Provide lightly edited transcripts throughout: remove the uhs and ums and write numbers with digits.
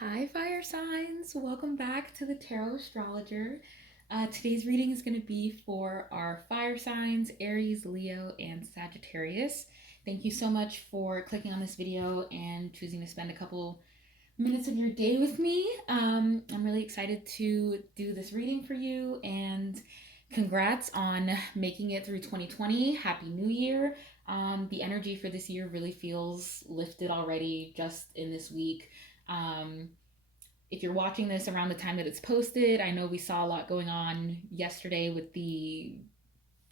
Hi, fire signs. Welcome back to the Tarot Astrologer. Today's reading is going to be for our fire signs, Aries, Leo, and Sagittarius. Thank you so much for clicking on this video and choosing to spend a couple minutes of your day with me. I'm really excited to do this reading for you, and congrats on making it through 2020. Happy New Year. The energy for this year really feels lifted already just in this week. If you're watching this around the time that it's posted, I know we saw a lot going on yesterday with the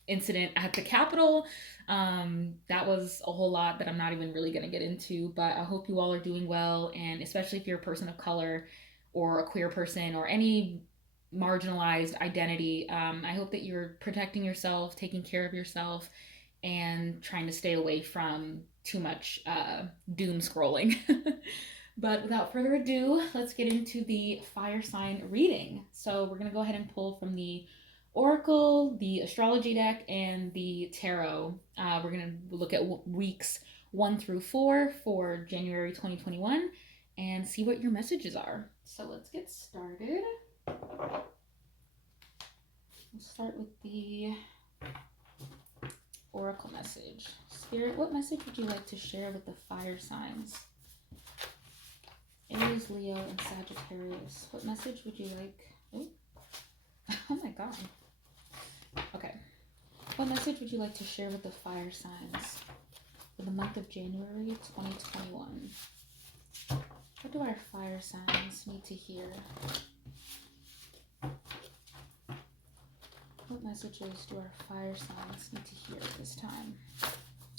incident at the Capitol. That was a whole lot that I'm not even really going to get into, but I hope you all are doing well. And especially if you're a person of color or a queer person or any marginalized identity, I hope that you're protecting yourself, taking care of yourself, and trying to stay away from too much doom scrolling. But without further ado, let's get into the fire sign reading. So we're going to go ahead and pull from the Oracle, the astrology deck, and the tarot. We're going to look at weeks 1 through 4 for January 2021 and see what your messages are. So let's get started. We'll start with the Oracle message. Spirit, what message would you like to share with the fire signs? Aries, Leo, and Sagittarius. What message would you like? Oh my god. Okay. What message would you like to share with the fire signs for the month of January 2021? What do our fire signs need to hear? What messages do our fire signs need to hear at this time?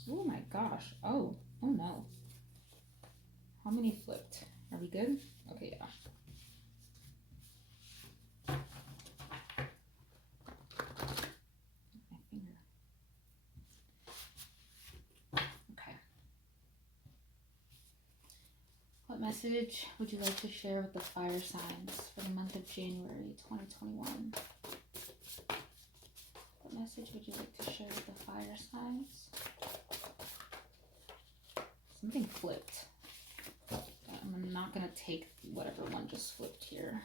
Oh my gosh. Oh no. How many flipped? Are we good? Okay, yeah. My finger. Okay. What message would you like to share with the fire signs for the month of January 2021? What message would you like to share with the fire signs? Something flipped. I'm not going to take whatever one just flipped here.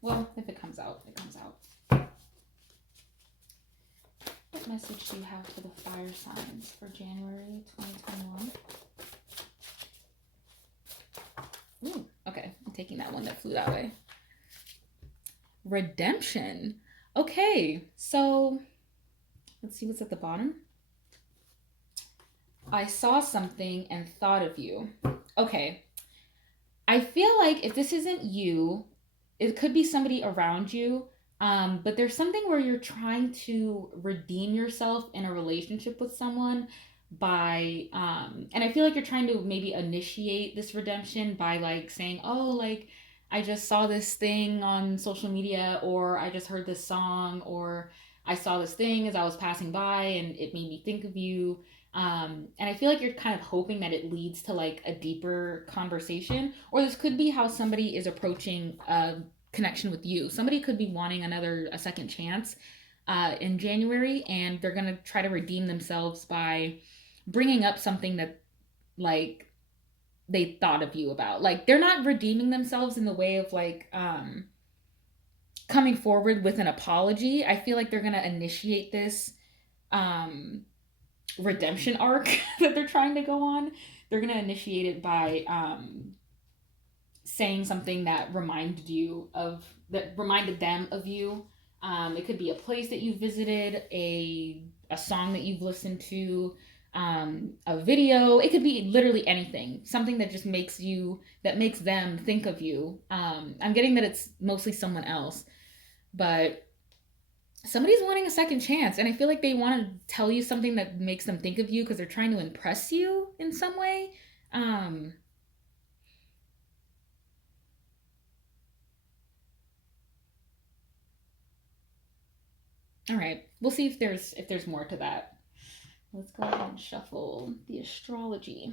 Well, if it comes out, it comes out. What message do you have for the fire signs for January 2021? Ooh, okay, I'm taking that one that flew that way. Redemption. Okay, so let's see what's at the bottom. I saw something and thought of you. Okay, I feel like if this isn't you, it could be somebody around you, but there's something where you're trying to redeem yourself in a relationship with someone by, and I feel like you're trying to maybe initiate this redemption by like saying, oh, like, I just saw this thing on social media, or I just heard this song, or I saw this thing as I was passing by and it made me think of you. And I feel like you're kind of hoping that it leads to like a deeper conversation, or this could be how somebody is approaching a connection with you. Somebody could be wanting a second chance in January, and they're gonna try to redeem themselves by bringing up something that like they thought of you about. Like they're not redeeming themselves in the way of like coming forward with an apology. I feel like they're gonna initiate this redemption arc that they're trying to go on. They're going to initiate it by saying something that reminded them of you. It could be a place that you visited, a song that you've listened to, a video. It could be literally anything, something that just makes them think of you. I'm getting that it's mostly someone else, but somebody's wanting a second chance, and I feel like they want to tell you something that makes them think of you because they're trying to impress you in some way. All right, we'll see if there's more to that. Let's go ahead and shuffle the astrology.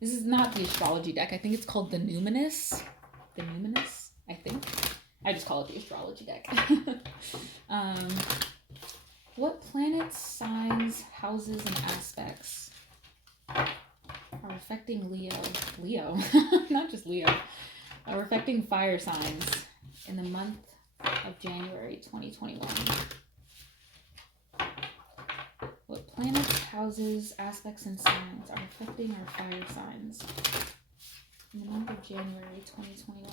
This is not the astrology deck. I think it's called the Numinous. The Numinous, I think. I just call it the astrology deck. What planets, signs, houses, and aspects are affecting Leo, not just Leo, are affecting fire signs in the month of January 2021. What planets, houses, aspects, and signs are affecting our fire signs in the month of January 2021?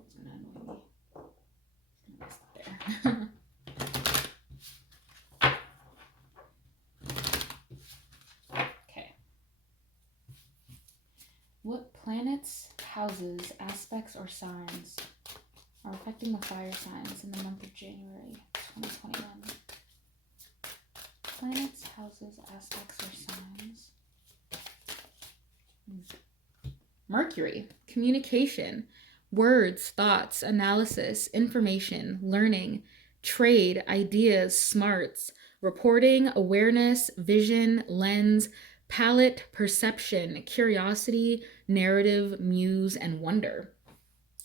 It's gonna annoy me. There. Okay. What planets, houses, aspects, or signs are affecting the fire signs in the month of January 2021? Planets, houses, aspects, or signs. Mercury, communication, words, thoughts, analysis, information, learning, trade, ideas, smarts, reporting, awareness, vision, lens, palette, perception, curiosity, narrative, muse, and wonder.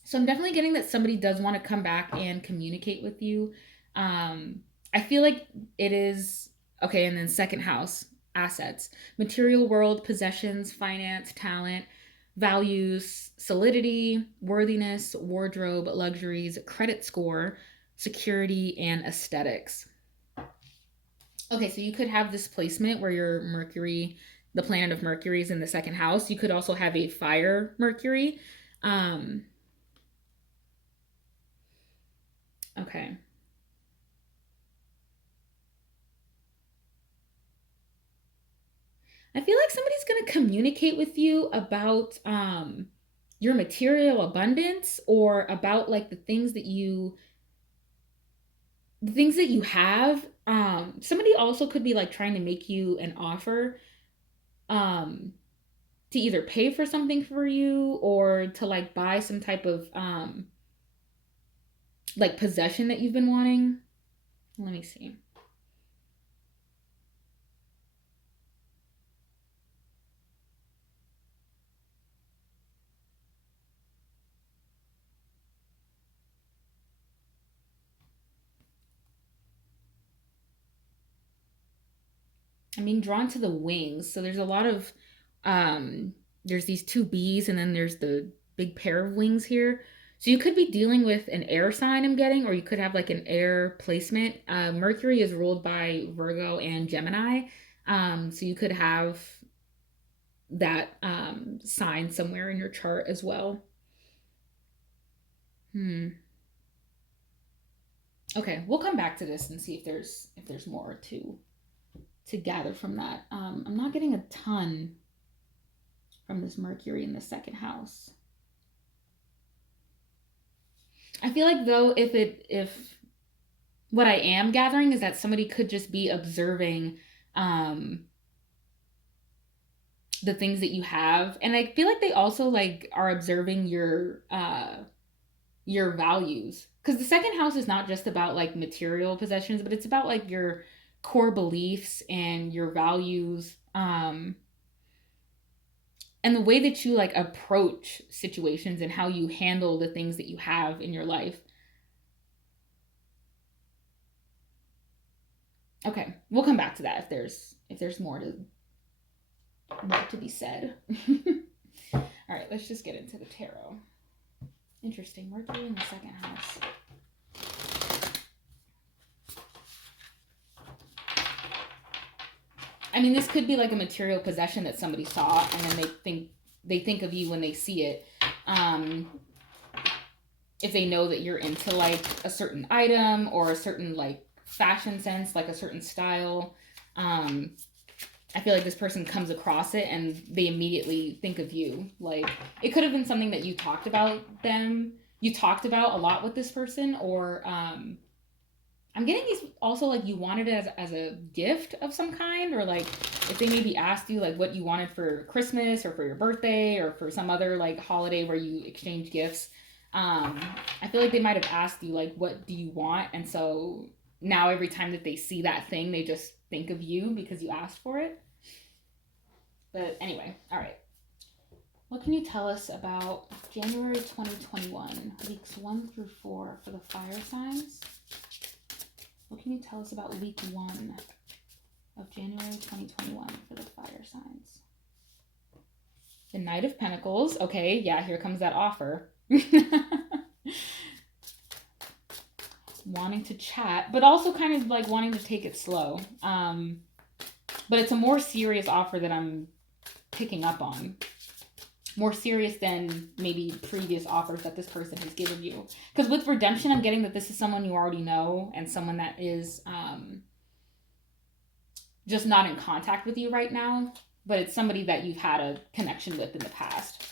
So I'm definitely getting that somebody does want to come back and communicate with you. I feel like it is, okay, and then second house, assets, material world, possessions, finance, talent, values, solidity, worthiness, wardrobe, luxuries, credit score, security, and aesthetics. Okay, so you could have this placement where your Mercury, the planet of Mercury, is in the second house. You could also have a fire Mercury. Okay. I feel like somebody's going to communicate with you about your material abundance, or about like the things that you have. Somebody also could be like trying to make you an offer to either pay for something for you, or to like buy some type of like possession that you've been wanting. Let me see. I'm being drawn to the wings. So there's a lot of there's these two bees, and then there's the big pair of wings here. So you could be dealing with an air sign, I'm getting, or you could have like an air placement. Mercury is ruled by Virgo and Gemini. So you could have that sign somewhere in your chart as well. Okay, we'll come back to this and see if there's more to gather from that. I'm not getting a ton from this Mercury in the second house. I feel like though, if what I am gathering is that somebody could just be observing the things that you have, and I feel like they also like are observing your values, because the second house is not just about like material possessions, but it's about like your core beliefs and your values, and the way that you like approach situations and how you handle the things that you have in your life. Okay, we'll come back to that if there's more to be said. All right, let's just get into the tarot. Interesting. Mercury in the second house. I mean, this could be like a material possession that somebody saw, and then they think of you when they see it. If they know that you're into like a certain item or a certain like fashion sense, like a certain style, I feel like this person comes across it and they immediately think of you. Like, it could have been something that you talked about a lot with this person, or I'm getting these also like you wanted it as a gift of some kind, or like if they maybe asked you like what you wanted for Christmas or for your birthday or for some other like holiday where you exchange gifts. I feel like they might have asked you like, what do you want? And so now every time that they see that thing, they just think of you because you asked for it. But anyway, all right. What can you tell us about January 2021, weeks 1 through 4 for the fire signs? What can you tell us about week 1 of January 2021 for the fire signs? The Knight of Pentacles. Okay, yeah, here comes that offer. Wanting to chat, but also kind of like wanting to take it slow. But it's a more serious offer that I'm picking up on. More serious than maybe previous offers that this person has given you. Because with redemption, I'm getting that this is someone you already know and someone that is just not in contact with you right now, but it's somebody that you've had a connection with in the past.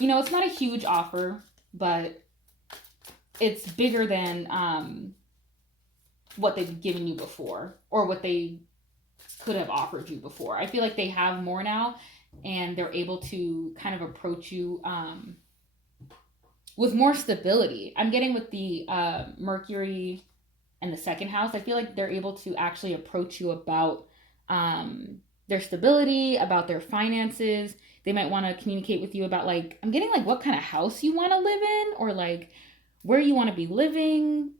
You know, it's not a huge offer, but it's bigger than what they've given you before or what they could have offered you before. I feel like they have more now and they're able to kind of approach you with more stability. I'm getting with the Mercury and the second house, I feel like they're able to actually approach you about their stability, about their finances. They might want to communicate with you about, like, I'm getting like what kind of house you want to live in, or like where you want to be living,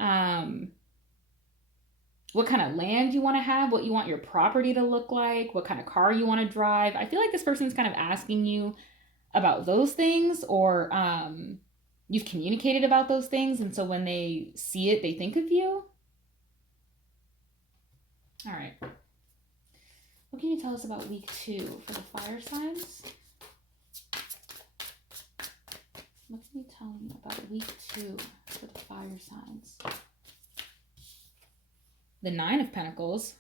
what kind of land you want to have, what you want your property to look like, what kind of car you want to drive. I feel like this person's kind of asking you about those things, or you've communicated about those things, and so when they see it, they think of you. All right. What can you tell us about week 2 for the fire signs? What can you tell me about week 2 for the fire signs? The Nine of Pentacles.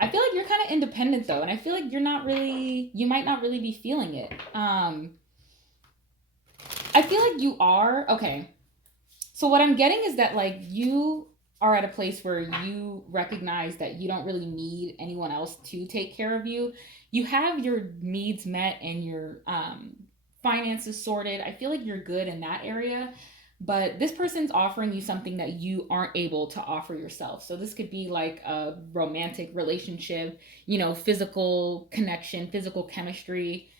I feel like you're kind of independent though, and I feel like you might not really be feeling it. I feel like you are. Okay. So what I'm getting is that, like, you are at a place where you recognize that you don't really need anyone else to take care of you. You have your needs met and your finances sorted. I feel like you're good in that area. But this person's offering you something that you aren't able to offer yourself. So this could be like a romantic relationship, you know, physical connection, physical chemistry.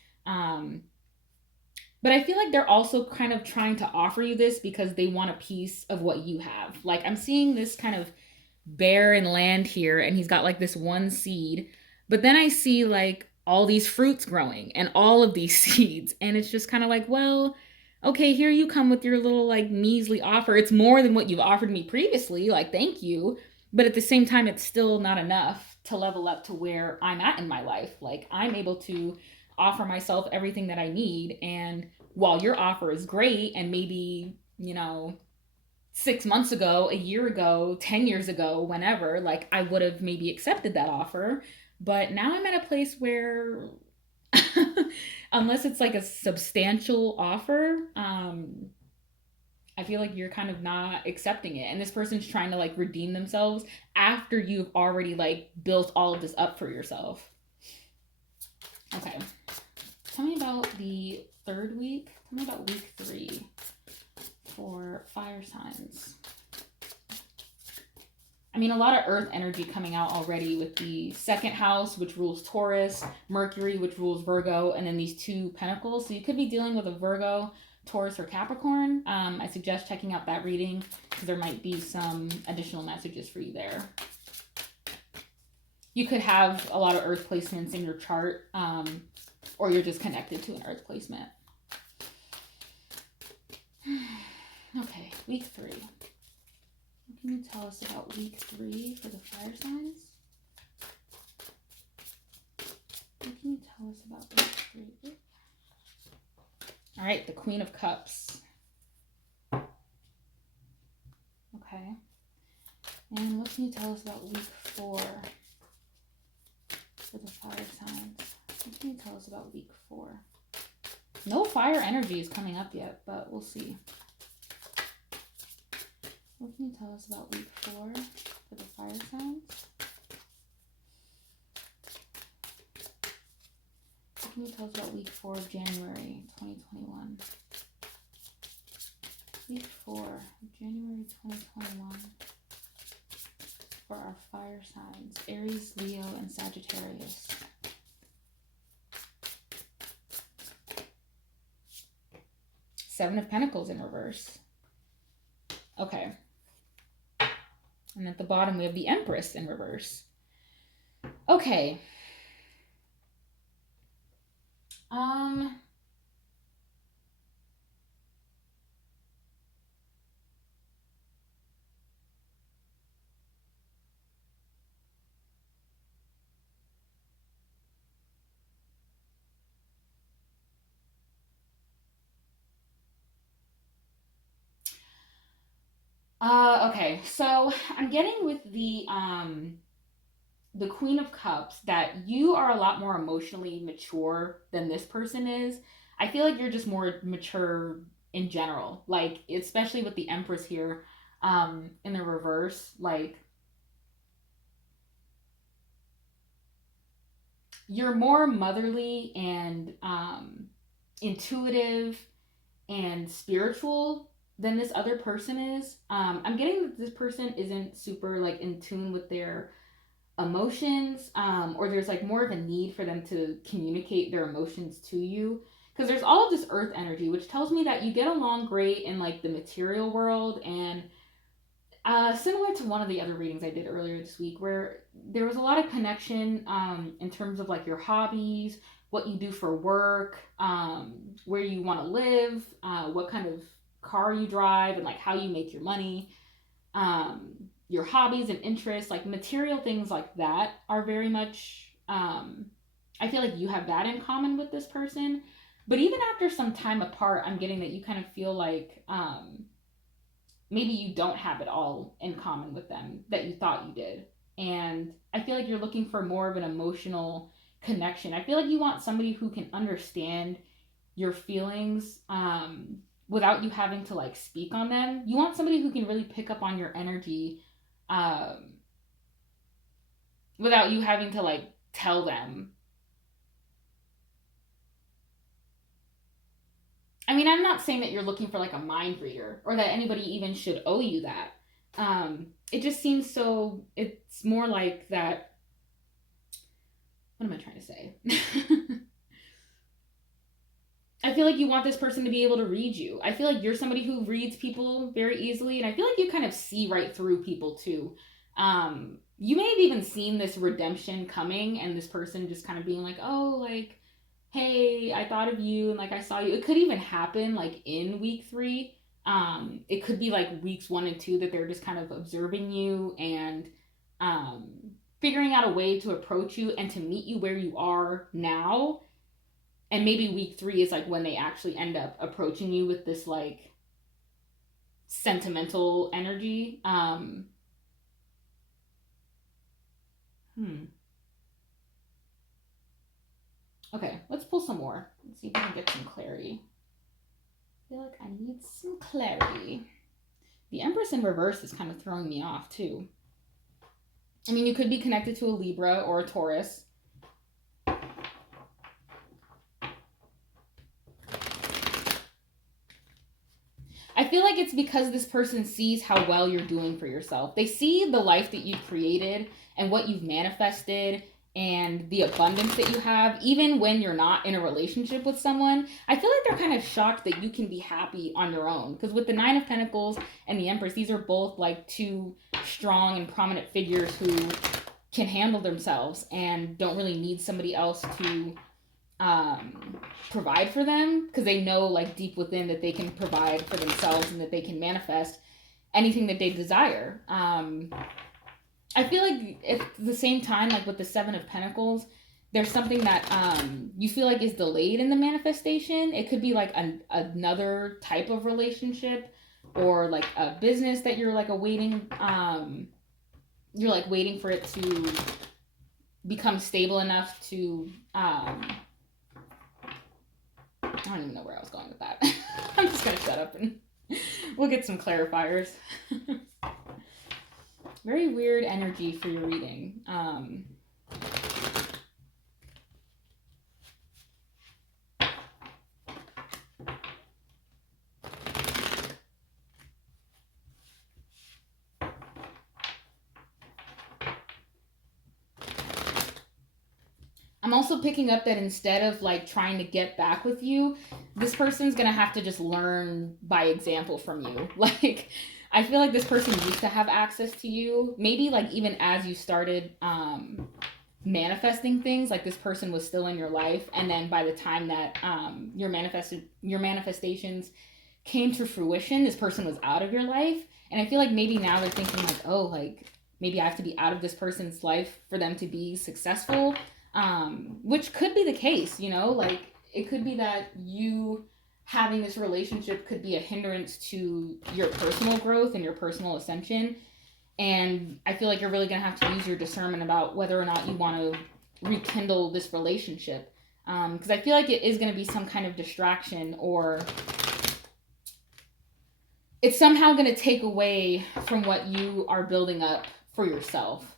But I feel like they're also kind of trying to offer you this because they want a piece of what you have. Like, I'm seeing this kind of barren land here, and he's got like this one seed. But then I see like all these fruits growing and all of these seeds. And it's just kind of like, well, okay, here you come with your little like measly offer. It's more than what you've offered me previously. Like, thank you. But at the same time, it's still not enough to level up to where I'm at in my life. Like, I'm able to offer myself everything that I need. And while your offer is great, and maybe, you know, 6 months ago, a year ago, 10 years ago, whenever, like, I would have maybe accepted that offer. But now I'm at a place where unless it's like a substantial offer, I feel like you're kind of not accepting it. And this person's trying to like redeem themselves after you've already like built all of this up for yourself. Okay. Tell me about the third week. Tell me about week 3 for fire signs. I mean, a lot of earth energy coming out already with the second house, which rules Taurus, Mercury, which rules Virgo, and then these 2 pentacles. So you could be dealing with a Virgo, Taurus, or Capricorn. I suggest checking out that reading because there might be some additional messages for you there. You could have a lot of earth placements in your chart, or you're just connected to an earth placement. Okay, week 3. What can you tell us about week 3 for the fire signs? What can you tell us about week 3? All right, the Queen of Cups. Okay. And what can you tell us about week 4 for the fire signs? What can you tell us about week 4? No fire energy is coming up yet, but we'll see. What can you tell us about week 4 for the fire signs? What can you tell us about week 4 of January 2021? Week 4 of January 2021. for our fire signs, Aries, Leo, and Sagittarius. Seven of Pentacles in reverse. Okay. And at the bottom, we have the Empress in reverse. Okay. Okay, so I'm getting with the Queen of Cups that you are a lot more emotionally mature than this person is. I feel like you're just more mature in general, like especially with the Empress here, in the reverse. Like, you're more motherly and intuitive and spiritual than this other person is. I'm getting that this person isn't super like in tune with their emotions, or there's like more of a need for them to communicate their emotions to you, because there's all of this earth energy, which tells me that you get along great in like the material world. And similar to one of the other readings I did earlier this week, where there was a lot of connection in terms of like your hobbies, what you do for work, where you want to live, what kind of car you drive, and like how you make your money, your hobbies and interests, like material things like that are very much, I feel like you have that in common with this person. But even after some time apart, I'm getting that you kind of feel like maybe you don't have it all in common with them that you thought you did. And I feel like you're looking for more of an emotional connection. I feel like you want somebody who can understand your feelings, without you having to like speak on them. You want somebody who can really pick up on your energy, without you having to like tell them. I mean, I'm not saying that you're looking for like a mind reader or that anybody even should owe you that. It just seems so, it's more like that. What am I trying to say? I feel like you want this person to be able to read you. I feel like you're somebody who reads people very easily, and I feel like you kind of see right through people too. You may have even seen this redemption coming, and this person just kind of being like, oh, like, hey, I thought of you, and like I saw you. It could even happen like in week 3. It could be like weeks 1 and 2 that they're just kind of observing you and figuring out a way to approach you and to meet you where you are now. And maybe week 3 is like when they actually end up approaching you with this like sentimental energy. Okay, let's pull some more. Let's see if we can get some clarity. I feel like I need some clarity. The Empress in reverse is kind of throwing me off too. I mean, you could be connected to a Libra or a Taurus. I feel like it's because this person sees how well you're doing for yourself. They see the life that you've created and what you've manifested and the abundance that you have, even when you're not in a relationship with someone. I feel like they're kind of shocked that you can be happy on your own. Because with the Nine of Pentacles and the Empress, these are both like two strong and prominent figures who can handle themselves and don't really need somebody else to provide for them, because they know like deep within that they can provide for themselves and that they can manifest anything that they desire. I feel like at the same time, like with the Seven of Pentacles, there's something that you feel like is delayed in the manifestation. It could be like another type of relationship, or like a business that you're like awaiting. You're like waiting for it to become stable enough to I don't even know where I was going with that. I'm just gonna shut up and we'll get some clarifiers. Very weird energy for your reading. I'm also picking up that instead of like trying to get back with you, this person's gonna have to just learn by example from you. Like, I feel like this person used to have access to you. Maybe like even as you started manifesting things, like this person was still in your life, and then by the time that your manifestations came to fruition, this person was out of your life. And I feel like maybe now they're thinking like, oh, like maybe I have to be out of this person's life for them to be successful, which could be the case, you know, like it could be that you having this relationship could be a hindrance to your personal growth and your personal ascension. And I feel like you're really going to have to use your discernment about whether or not you want to rekindle this relationship. Because I feel like it is going to be some kind of distraction, or it's somehow going to take away from what you are building up for yourself.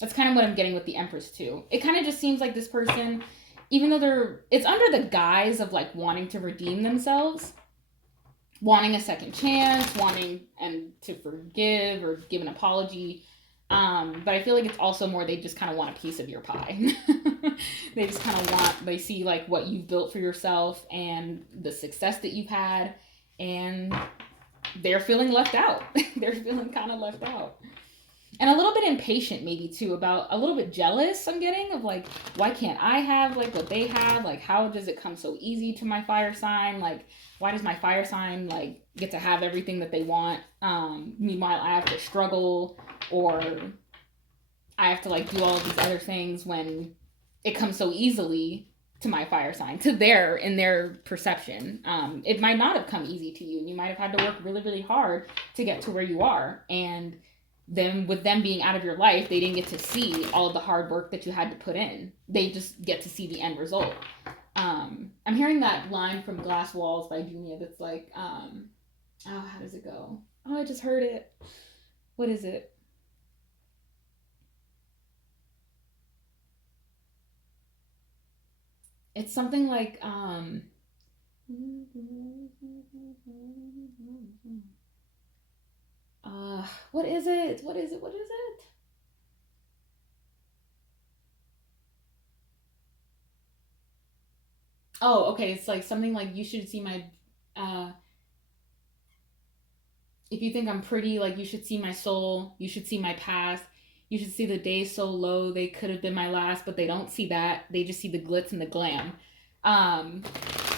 That's kind of what I'm getting with the Empress too. It kind of just seems like this person, even though it's under the guise of like wanting to redeem themselves, wanting a second chance, wanting and to forgive or give an apology. But I feel like it's also more they just kind of want a piece of your pie. They just kind of they see like what you've built for yourself and the success that you've had, and they're feeling left out. They're feeling kind of left out. And a little bit impatient maybe too, about a little bit jealous I'm getting of like, why can't I have like what they have? Like, how does it come so easy to my fire sign? Like, why does my fire sign like get to have everything that they want? Meanwhile, I have to struggle, or I have to like do all of these other things when it comes so easily to my fire sign, in their perception. It might not have come easy to you. You might have had to work really, really hard to get to where you are. And then with them being out of your life, they didn't get to see all of the hard work that you had to put in. They just get to see the end result. I'm hearing that line from Glass Walls by Junia that's like, oh, how does it go? Oh, I just heard it. What is it? It's something like, what is it? What is it? What is it? Oh, okay. It's like something like, you should see my, uh, if you think I'm pretty, like you should see my soul, you should see my past, you should see the days so low they could have been my last, but they don't see that. They just see the glitz and the glam. Um,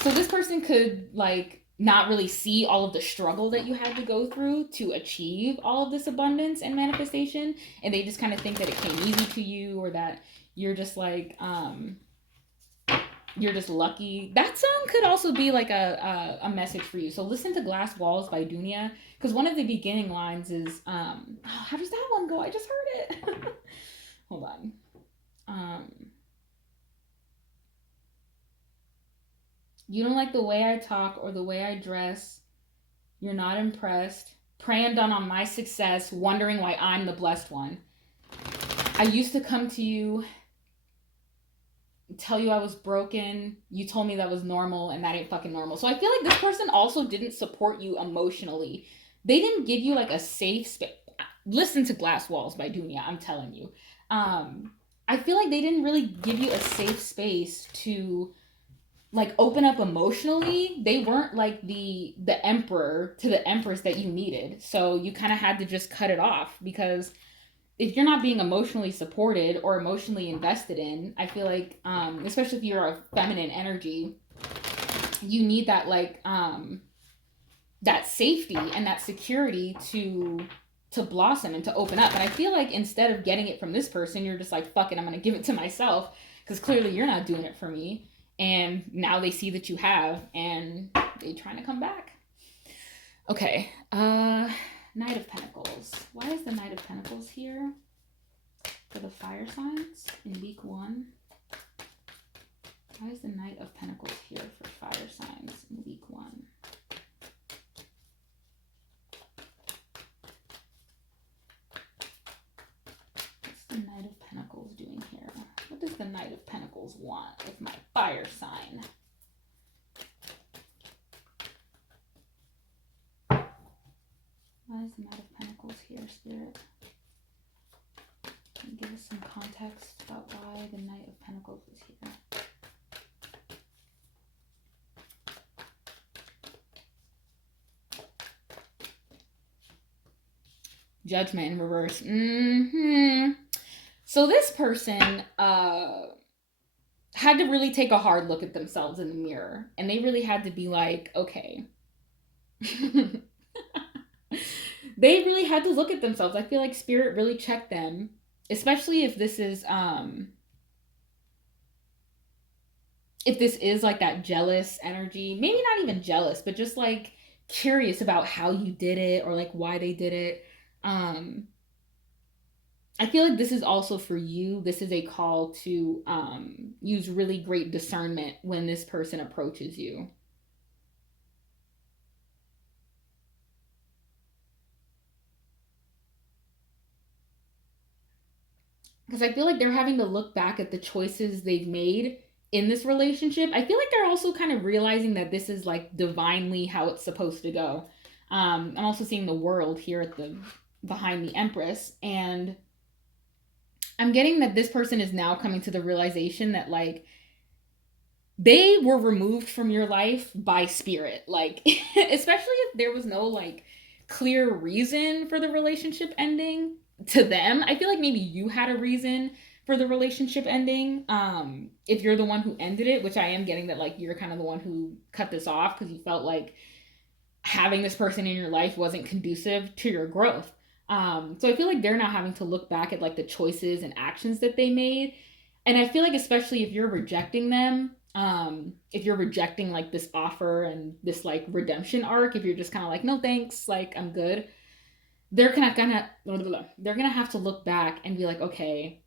so this person could like not really see all of the struggle that you had to go through to achieve all of this abundance and manifestation, and they just kind of think that it came easy to you, or that you're just like you're just lucky. That song could also be like a message for you. So listen to Glass Walls by Dunia, because one of the beginning lines is oh, how does that one go? I just heard it. Hold on. You don't like the way I talk or the way I dress. You're not impressed. Preying on my success, wondering why I'm the blessed one. I used to come to you, tell you I was broken. You told me that was normal, and that ain't fucking normal. So I feel like this person also didn't support you emotionally. They didn't give you like a safe space. Listen to Glass Walls by Dunia, I'm telling you. I feel like they didn't really give you a safe space to like open up emotionally. They weren't like the emperor to the empress that you needed. So you kind of had to just cut it off, because if you're not being emotionally supported or emotionally invested in, I feel like, especially if you're a feminine energy, you need that like that safety and that security to blossom and to open up. And I feel like instead of getting it from this person, you're just like, fuck it, I'm gonna give it to myself, because clearly you're not doing it for me. And now they see that you have, and they trying to come back. Okay, Knight of Pentacles. Why is the Knight of Pentacles here for the fire signs in week 1? Why is the Knight of Pentacles here for fire signs in week 1? What's the Knight of Pentacles doing here? What does the Knight of Pentacles want with my fire sign? Why is the Knight of Pentacles here, Spirit? Give give us some context about why the Knight of Pentacles is here. Judgment in reverse. So this person had to really take a hard look at themselves in the mirror. And they really had to be like, okay. They really had to look at themselves. I feel like Spirit really checked them. Especially if this is like that jealous energy. Maybe not even jealous, but just like curious about how you did it or like why they did it. I feel like this is also for you. This is a call to use really great discernment when this person approaches you. Because I feel like they're having to look back at the choices they've made in this relationship. I feel like they're also kind of realizing that this is like divinely how it's supposed to go. I'm also seeing the world here at the behind the Empress, and I'm getting that this person is now coming to the realization that like they were removed from your life by Spirit. Like especially if there was no like clear reason for the relationship ending to them. I feel like maybe you had a reason for the relationship ending. If you're the one who ended it, which I am getting that like you're kind of the one who cut this off because you felt like having this person in your life wasn't conducive to your growth. So I feel like they're now having to look back at like the choices and actions that they made. And I feel like especially if you're rejecting them, if you're rejecting like this offer and this like redemption arc, if you're just kind of like, no thanks, like I'm good, they're gonna have to look back and be like, okay,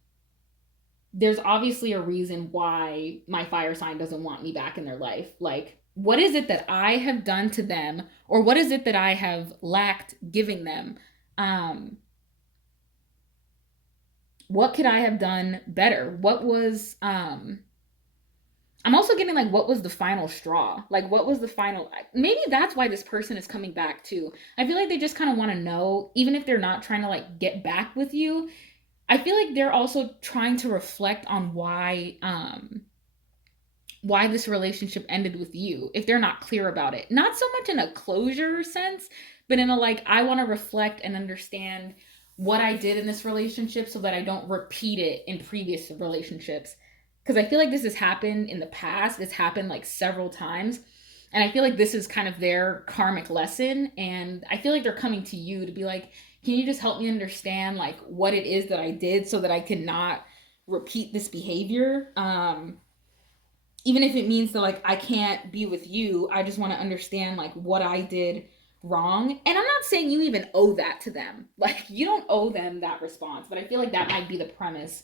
there's obviously a reason why my fire sign doesn't want me back in their life. Like, what is it that I have done to them, or what is it that I have lacked giving them? What could I have done better? What was I'm also getting like what was the final straw? Like what was the final, maybe that's why this person is coming back too. I feel like they just kind of want to know, even if they're not trying to like get back with you. I feel like they're also trying to reflect on why this relationship ended with you if they're not clear about it. Not so much in a closure sense, but in a like, I want to reflect and understand what I did in this relationship so that I don't repeat it in previous relationships. Because I feel like this has happened in the past. It's happened like several times. And I feel like this is kind of their karmic lesson. And I feel like they're coming to you to be like, can you just help me understand like what it is that I did so that I cannot repeat this behavior? Even if it means that like I can't be with you, I just want to understand like what I did wrong. And I'm not saying you even owe that to them. Like you don't owe them that response, but I feel like that might be the premise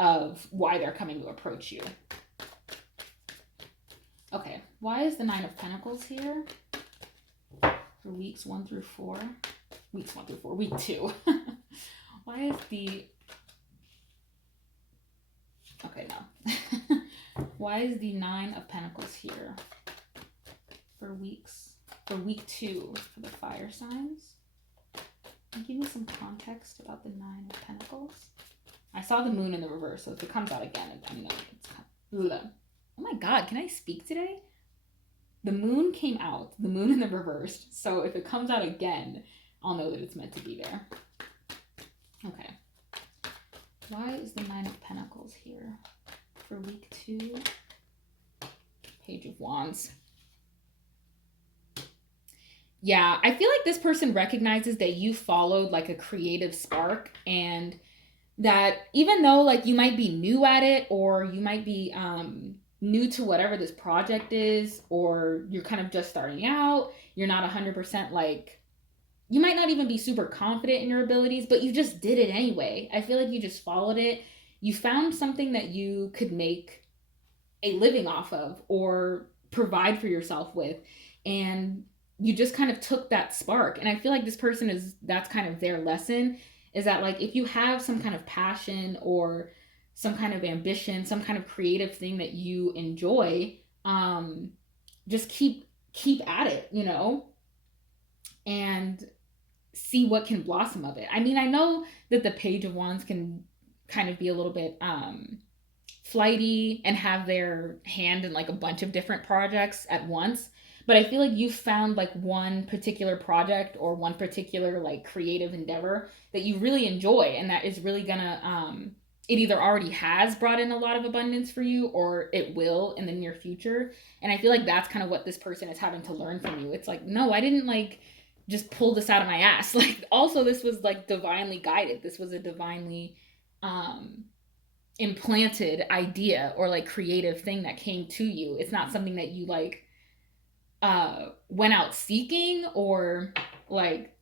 of why they're coming to approach you. Okay, why is the Nine of Pentacles here for weeks 1 through 4? Weeks 1 through 4, week 2. Why is the... Okay, no. Why is the Nine of Pentacles here for week 2 for the fire signs? Can you give me some context about the Nine of Pentacles? I saw the moon in the reverse, so if it comes out again, I know it's kind of... Oh my god, can I speak today? The moon came out, the moon in the reverse, so if it comes out again, I'll know that it's meant to be there. Okay. Why is the Nine of Pentacles here for week 2? Page of Wands. Yeah, I feel like this person recognizes that you followed like a creative spark, and that even though like you might be new at it, or you might be new to whatever this project is, or you're kind of just starting out, you're not 100% like, you might not even be super confident in your abilities, but you just did it anyway. I feel like you just followed it. You found something that you could make a living off of or provide for yourself with, and you just kind of took that spark. And I feel like this person that's kind of their lesson, is that like if you have some kind of passion or some kind of ambition, some kind of creative thing that you enjoy, just keep at it, you know, and see what can blossom of it. I mean, I know that the Page of Wands can kind of be a little bit flighty and have their hand in like a bunch of different projects at once. But I feel like you found like one particular project or one particular like creative endeavor that you really enjoy, and that is really gonna it either already has brought in a lot of abundance for you or it will in the near future. And I feel like that's kind of what this person is having to learn from you. It's like, no, I didn't like just pull this out of my ass. Like, also, this was like divinely guided. This was a divinely implanted idea or like creative thing that came to you. It's not something that you like went out seeking, or like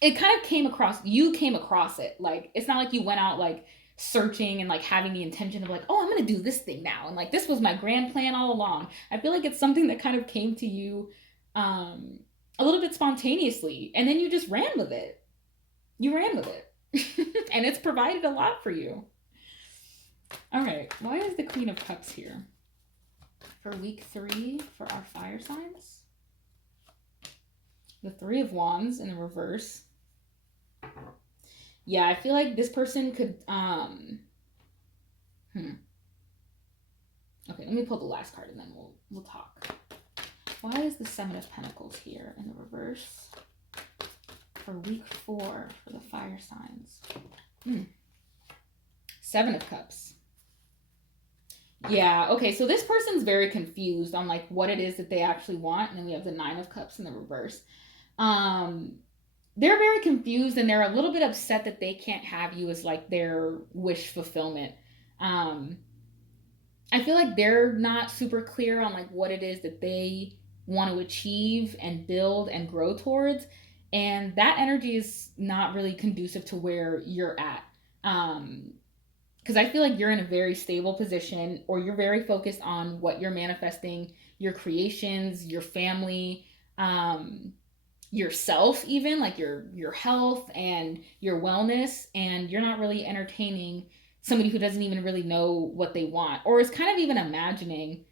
it kind of came across, you came across it. Like, it's not like you went out like searching and like having the intention of like, oh, I'm gonna do this thing now, and like this was my grand plan all along. I feel like it's something that kind of came to you a little bit spontaneously, and then you just ran with it. You ran with it. And it's provided a lot for you. All right, why is the Queen of Cups here for week 3 for our fire signs? The Three of Wands in the reverse. Yeah, I feel like this person could okay, let me pull the last card and then we'll talk. Why is the Seven of Pentacles here in the reverse for week 4 for the fire signs? Seven of Cups. Yeah, okay, so this person's very confused on like what it is that they actually want, and then we have the Nine of Cups in the reverse. They're very confused, and they're a little bit upset that they can't have you as like their wish fulfillment. I feel like they're not super clear on like what it is that they want to achieve and build and grow towards, and that energy is not really conducive to where you're at. Because I feel like you're in a very stable position, or you're very focused on what you're manifesting, your creations, your family, yourself, even like your health and your wellness, and you're not really entertaining somebody who doesn't even really know what they want, or is kind of even imagining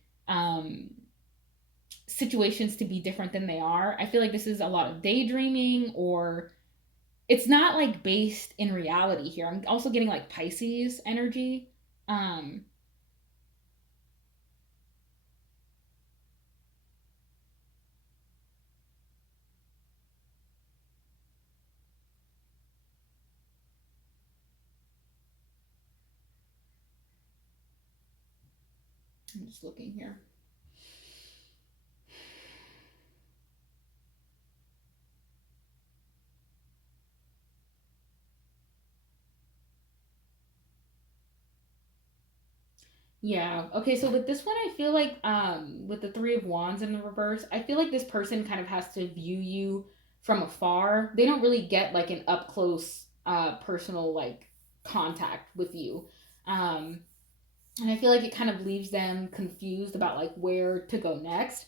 situations to be different than they are. I feel like this is a lot of daydreaming, or it's not like based in reality here. I'm also getting like Pisces energy. I'm just looking here. Yeah. Okay, so with this one, I feel like with the Three of Wands in the reverse, I feel like this person kind of has to view you from afar. They don't really get like an up close personal like contact with you. Um and I feel like it kind of leaves them confused about like where to go next.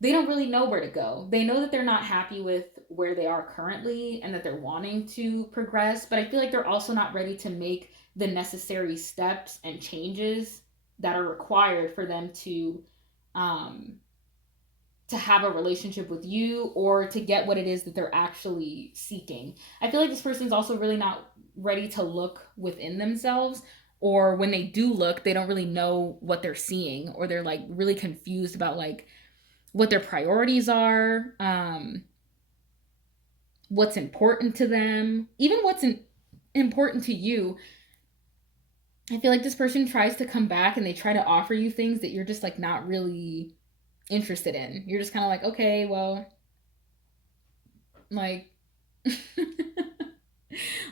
They don't really know where to go. They know that they're not happy with where they are currently and that they're wanting to progress, but I feel like they're also not ready to make the necessary steps and changes that are required for them um to have a relationship with you, or to get what it is that they're actually seeking. I feel like this person's also really not ready to look within themselves, or when they do look, they don't really know what they're seeing, or they're like really confused about like what their priorities are, what's important to them, even what's important to you. I feel like this person tries to come back and they try to offer you things that you're just like not really interested in. You're just kind of like, okay, well, like,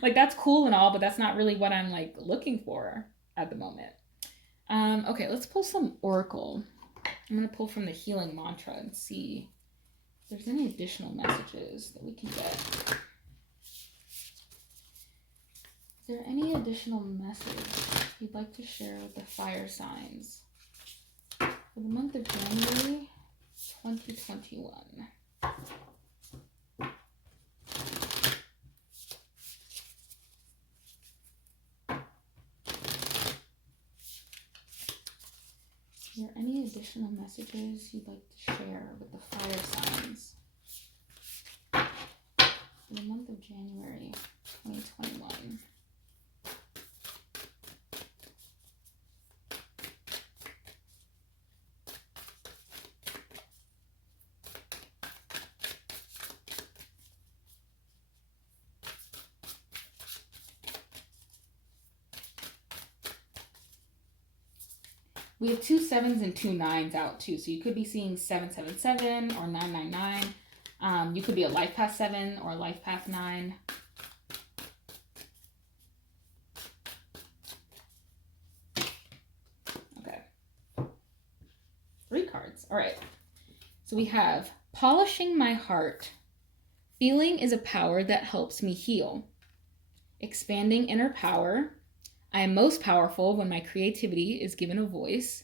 like that's cool and all, but that's not really what I'm like looking for at the moment. Okay, let's pull some oracle. I'm gonna pull from the healing mantra and see if there's any additional messages that we can get. Is there any additional message you'd like to share with the fire signs for the month of January 2021? Are there any additional messages you'd like to share with the fire signs for the month of January 2021. We have 2 7s and 2 9s out too. So you could be seeing 777 or 999. You could be a life path 7 or a life path 9. Okay. 3 cards. All right. So we have polishing my heart. Feeling is a power that helps me heal. Expanding inner power. I am most powerful when my creativity is given a voice.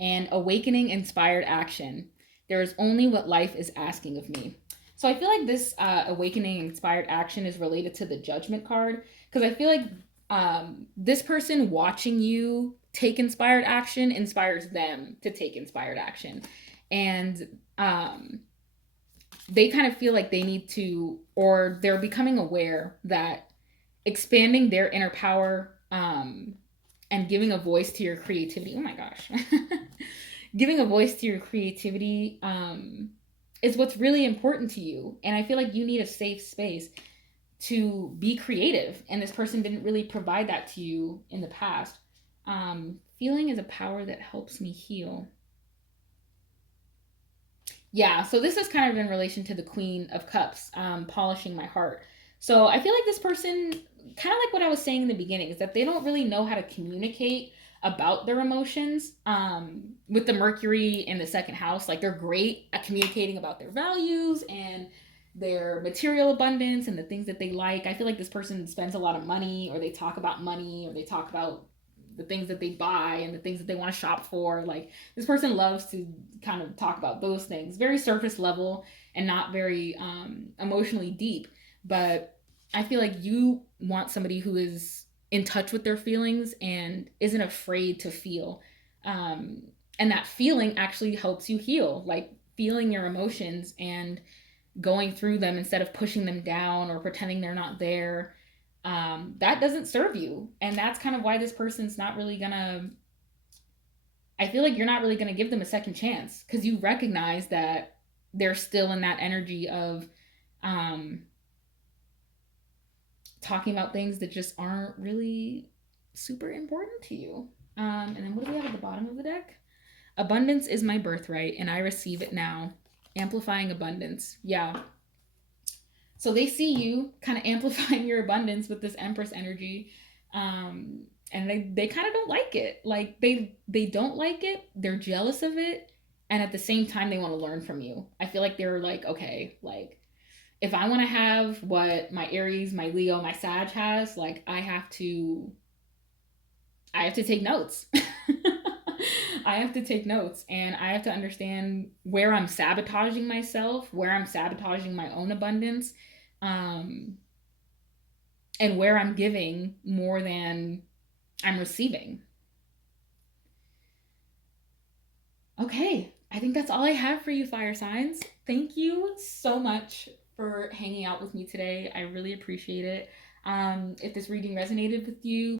And awakening inspired action. There is only what life is asking of me. So I feel like this awakening inspired action is related to the Judgment card, because I feel like this person watching you take inspired action inspires them to take inspired action. And they kind of feel like they need to, or they're becoming aware that expanding their inner power and giving a voice to your creativity. Oh my gosh. Giving a voice to your creativity is what's really important to you. And I feel like you need a safe space to be creative. And this person didn't really provide that to you in the past. Feeling is a power that helps me heal. Yeah, so this is kind of in relation to the Queen of Cups, polishing my heart. So I feel like this person, kind of like what I was saying in the beginning, is that they don't really know how to communicate about their emotions. With the Mercury in the second house, like they're great at communicating about their values and their material abundance and the things that they like. I feel like this person spends a lot of money, or they talk about money, or they talk about the things that they buy and the things that they want to shop for. Like this person loves to kind of talk about those things, very surface level and not very emotionally deep. But I feel like you want somebody who is in touch with their feelings and isn't afraid to feel. And that feeling actually helps you heal, like feeling your emotions and going through them instead of pushing them down or pretending they're not there. That doesn't serve you. And that's kind of why this person's not really gonna, I feel like you're not really gonna give them a second chance, because you recognize that they're still in that energy of talking about things that just aren't really super important to you. And then what do we have at the bottom of the deck? Abundance is my birthright, and I receive it now. Amplifying abundance. Yeah. So they see you kind of amplifying your abundance with this Empress energy. And they kind of don't like it. Like they don't like it. They're jealous of it. And at the same time, they want to learn from you. I feel like they're like, okay, like if I want to have what my Aries, my Leo, my Sag has, like I have to take notes. I have to take notes, and I have to understand where I'm sabotaging myself, where I'm sabotaging my own abundance, and where I'm giving more than I'm receiving. Okay, I think that's all I have for you, fire signs. Thank you so much for hanging out with me today. I really appreciate it. If this reading resonated with you,